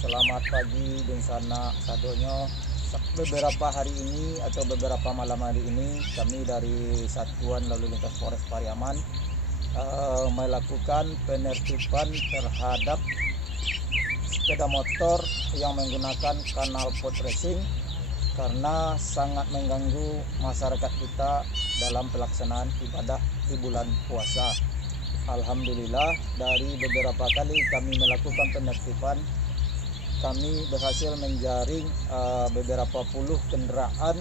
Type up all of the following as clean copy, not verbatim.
Selamat pagi di sana sadonyo. Beberapa hari ini atau beberapa malam hari ini kami dari Satuan Lalu Lintas Polres Pariaman melakukan penertiban terhadap sepeda motor yang menggunakan kanal pot racing karena sangat mengganggu masyarakat kita dalam pelaksanaan ibadah di bulan puasa. Alhamdulillah, dari beberapa kali kami melakukan penertiban, kami berhasil menjaring beberapa puluh kendaraan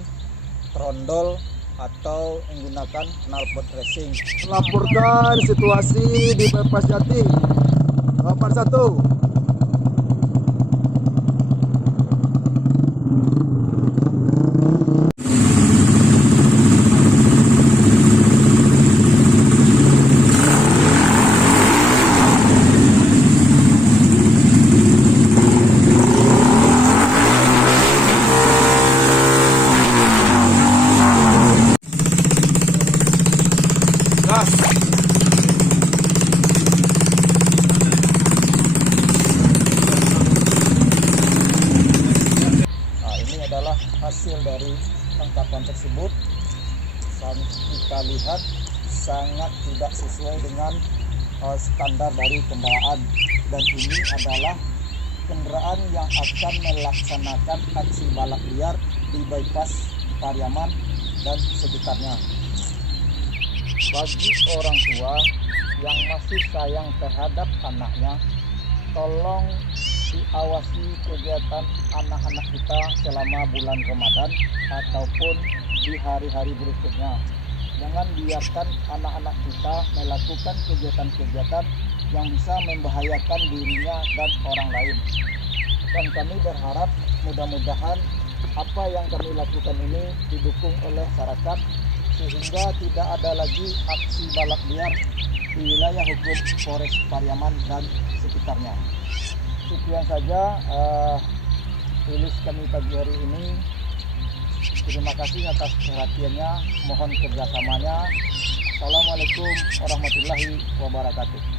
trondol atau menggunakan knalpot racing. Melaporkan situasi di Bypass Jati. Lapan 1. Hasil dari tangkapan tersebut kita lihat sangat tidak sesuai dengan standar dari kendaraan, dan ini adalah kendaraan yang akan melaksanakan aksi balap liar di bypass Pariaman dan sekitarnya. Bagi orang tua yang masih sayang terhadap anaknya, tolong diawasi kegiatan anak-anak kita selama bulan Ramadan ataupun di hari-hari berikutnya. Jangan biarkan anak-anak kita melakukan kegiatan-kegiatan yang bisa membahayakan dirinya dan orang lain. Dan kami berharap mudah-mudahan apa yang kami lakukan ini didukung oleh masyarakat sehingga tidak ada lagi aksi balap liar di wilayah hukum Polres Pariaman dan sekitarnya. Sekian saja rilis kami pagi hari ini. Terima kasih atas perhatiannya, mohon kerjasamanya. Assalamualaikum warahmatullahi wabarakatuh.